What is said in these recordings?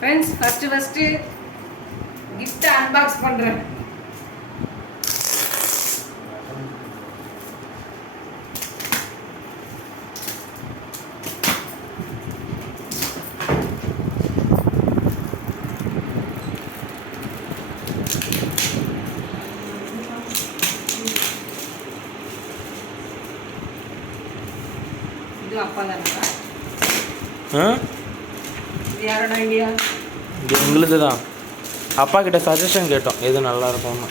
Friends first gift unbox பண்றேன். இது அப்பா தானே? இது யாரோட ஐடியா? இது எங்களுது தான். அப்பா கிட்ட சஜஷன் கேட்டோம் எது நல்லா இருக்கும்னு.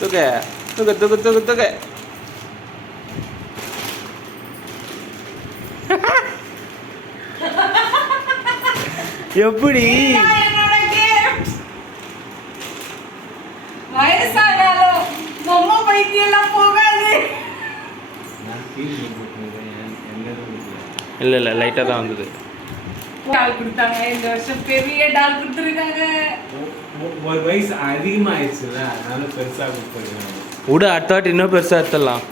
தூக்கு தூக்கு தூக்கு தூக்கு தூக்கு. எப்படி வயசானாலும் பொம்மை பைத்தியெல்லாம் போகாது. இல்லை இல்லை லைட்டாக தான் வந்தது. டால் கொடுத்தாங்க இந்த வருஷம், பெரிய டால் கொடுத்துருக்காங்க. ஒரு வயசு அதிகமாகிடுச்சுல, அதனால பெருசாக கொடுத்துருக்காங்க. விட அடுத்த வாட்டி இன்னும் பெருசாக எடுத்துடலாம்.